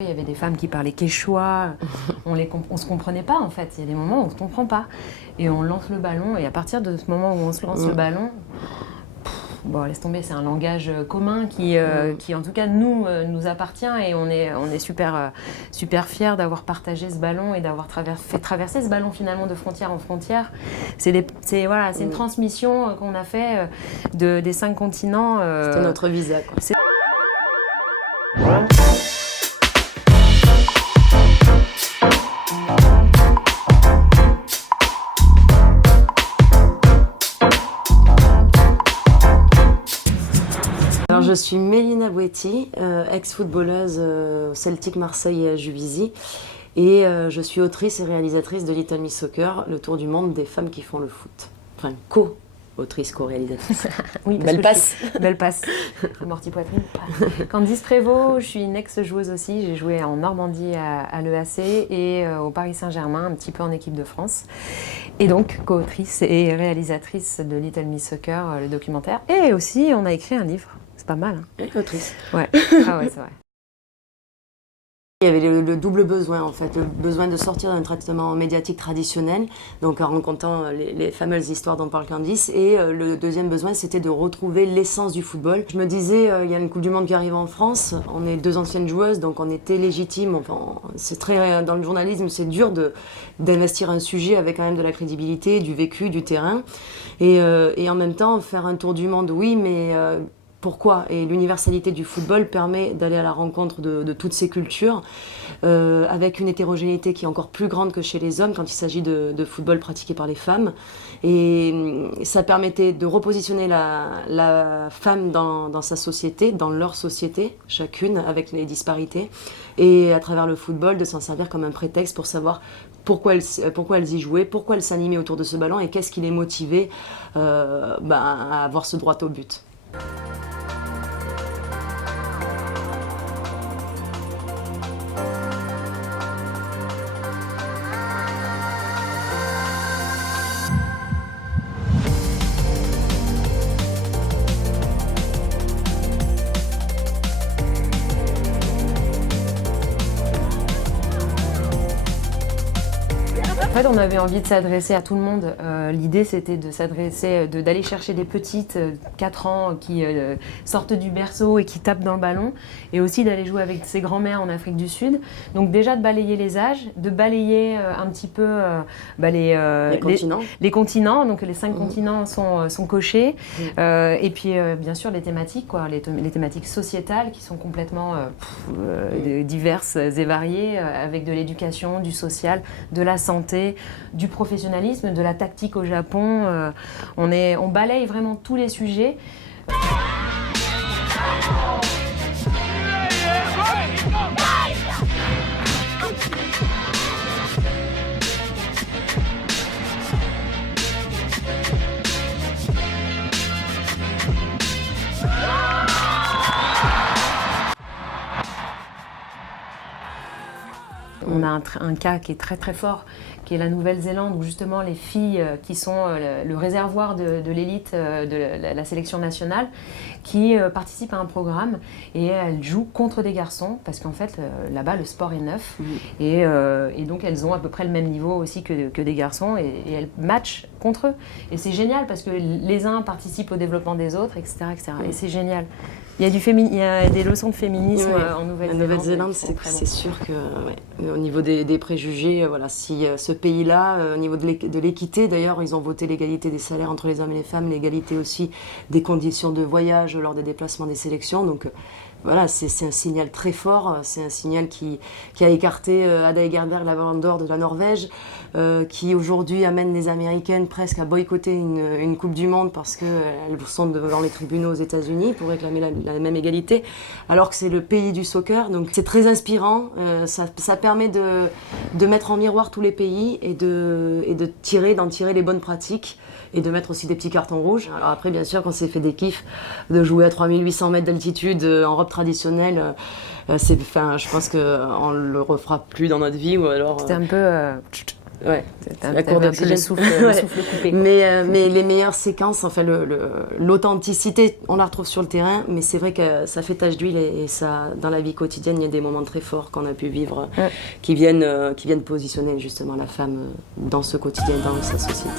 Il y avait des femmes qui parlaient quechua, on se comprenait pas en fait. Il y a des moments où on se comprend pas. Et on lance le ballon, et à partir de ce moment où on se lance le ballon, bon, laisse tomber, c'est un langage commun qui en tout cas, nous appartient, et on est super, super fiers d'avoir partagé ce ballon et d'avoir fait traverser ce ballon finalement de frontière en frontière. C'est une transmission qu'on a fait des 5 continents. C'était notre visa, quoi. Alors, je suis Mélina Bouetti, ex-footballeuse au Celtic Marseille et à Juvisy. Et je suis autrice et réalisatrice de Little Miss Soccer, le tour du monde des femmes qui font le foot. Enfin, co-autrice, co-réalisatrice. Oui, belle passe. Belle passe. Amorti poitrine. Candice Prévost, je suis une ex-joueuse aussi. J'ai joué en Normandie à l'EAC et au Paris Saint-Germain, un petit peu en équipe de France. Et donc, co-autrice et réalisatrice de Little Miss Soccer, le documentaire. Et aussi, on a écrit un livre. C'est pas mal. Hein. Et autrice. Ouais. Ah ouais, c'est vrai. Il y avait le double besoin, en fait, le besoin de sortir d'un traitement médiatique traditionnel, donc en racontant les fameuses histoires dont parle Candice, et le deuxième besoin, c'était de retrouver l'essence du football. Je me disais, il y a une Coupe du Monde qui arrive en France, on est 2 anciennes joueuses, donc on était légitimes, enfin, c'est très, dans le journalisme, c'est dur d'investir un sujet avec quand même de la crédibilité, du vécu, du terrain, et en même temps, faire un tour du monde, oui, mais... Pourquoi ? Et l'universalité du football permet d'aller à la rencontre de toutes ces cultures, avec une hétérogénéité qui est encore plus grande que chez les hommes quand il s'agit de football pratiqué par les femmes. Et ça permettait de repositionner la femme dans sa société, dans leur société, chacune, avec les disparités. Et à travers le football, de s'en servir comme un prétexte pour savoir pourquoi elles y jouaient, pourquoi elles s'animaient autour de ce ballon et qu'est-ce qui les motivait à avoir ce droit au but. En fait, on avait envie de s'adresser à tout le monde. L'idée, c'était d'aller chercher des petites 4 ans qui sortent du berceau et qui tapent dans le ballon, et aussi d'aller jouer avec ses grands-mères en Afrique du Sud. Donc déjà de balayer les âges, de balayer un petit peu les continents. Donc les 5 continents sont cochés. Et puis bien sûr les thématiques, les thématiques sociétales qui sont complètement diverses et variées, avec de l'éducation, du social, de la santé, du professionnalisme, de la tactique au Japon. On balaye vraiment tous les sujets. On a un cas qui est très très fort, qui est la Nouvelle-Zélande, où justement les filles qui sont le réservoir de l'élite de la sélection nationale, qui participent à un programme, et elles jouent contre des garçons, parce qu'en fait là-bas le sport est neuf, et donc elles ont à peu près le même niveau aussi que des garçons, et elles matchent contre eux. Et c'est génial parce que les uns participent au développement des autres, etc. etc. Et c'est génial. Il y a des leçons de féminisme en Nouvelle-Zélande. En Nouvelle-Zélande, c'est sûr que au niveau des préjugés, voilà, si ce pays-là, au niveau de l'équité, d'ailleurs, ils ont voté l'égalité des salaires entre les hommes et les femmes, l'égalité aussi des conditions de voyage lors des déplacements des sélections. Donc voilà, c'est un signal très fort, c'est un signal qui a écarté Ada Hegerberg, la Ballon d'Or de la Norvège, qui aujourd'hui amène les Américaines presque à boycotter une Coupe du Monde parce qu'elles sont devant les tribunaux aux États-Unis pour réclamer la même égalité, alors que c'est le pays du soccer. Donc c'est très inspirant, ça permet de mettre en miroir tous les pays et d'en tirer les bonnes pratiques, et de mettre aussi des petits cartons rouges. Alors après, bien sûr, qu'on s'est fait des kiffs de jouer à 3800 mètres d'altitude en robe traditionnelle, je pense qu'on ne le refera plus dans notre vie, ou alors... C'était un peu... Ouais. T'as La cour un peu d'oxygène. le souffle, le souffle coupé. Mais les meilleures séquences, enfin l'authenticité, on la retrouve sur le terrain, mais c'est vrai que ça fait tache d'huile et ça, dans la vie quotidienne, il y a des moments très forts qu'on a pu vivre qui viennent positionner justement la femme dans ce quotidien, dans sa société.